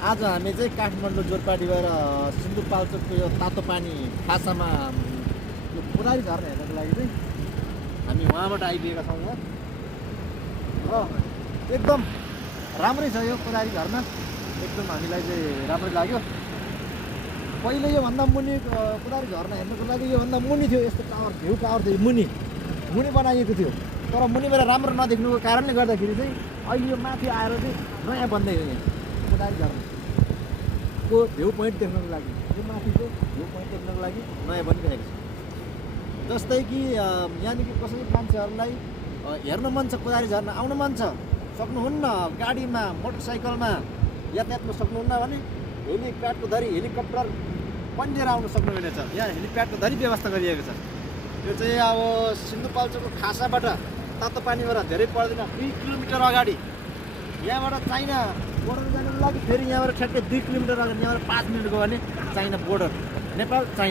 आज हामी चाहिँ काठमाडौँ जोरपाटी गएर सिन्धुपाल्चोकको यो तातो पानी खासामा यो कोदारी झर्ना हेर्नको लागि चाहिँ हामी उहाँबाट आइपुगेका छौँ यहाँ र एकदम राम्रै छ यो कोदारी झर्ना एकदम हामीलाई चाहिँ राम्रै लाग्यो। पहिले योभन्दा मुनि कोदारी झर्ना हेर्नको लागि योभन्दा मुनि थियो, यस्तो टावर भ्यू टावर थियो मुनि बनाइएको थियो, तर मुनिबाट राम्रो नदेख्नुको कारणले गर्दाखेरि चाहिँ अहिले यो माथि आएर चाहिँ नयाँ बन्दै हो यहाँ कोदारी झर्नाको भ्यू पोइन्ट देख्नको लागि, यो माथि चाहिँ भ्यू पोइन्ट देख्नको लागि नयाँ बनिरहेको छ। जस्तै कि यहाँदेखि कसै मान्छेहरूलाई हेर्न मन छ, कोदारी झर्ना आउन मन छ, सक्नुहुन्न, गाडीमा मोटरसाइकलमा यातायातमा सक्नुहुन्न भने हेलिप्याडको धरी हेलिकप्टर पनि लिएर आउन सक्नुहुनेछ। यहाँ हेलिप्याडको धरी व्यवस्था गरिएको छ। यो चाहिँ अब सिन्धुपाल्चोकको खासाबाट तातो पानीबाट धेरै पर्दैन, 2 किलोमिटर अगाडि यहाँबाट चाइना बोर्डर जानुको लागि फेरि यहाँबाट ठ्याक्कै 2 किलोमिटर अगाडि यहाँबाट 5 मिनट गयो भने चाइना बोर्डर, नेपाल चाइना।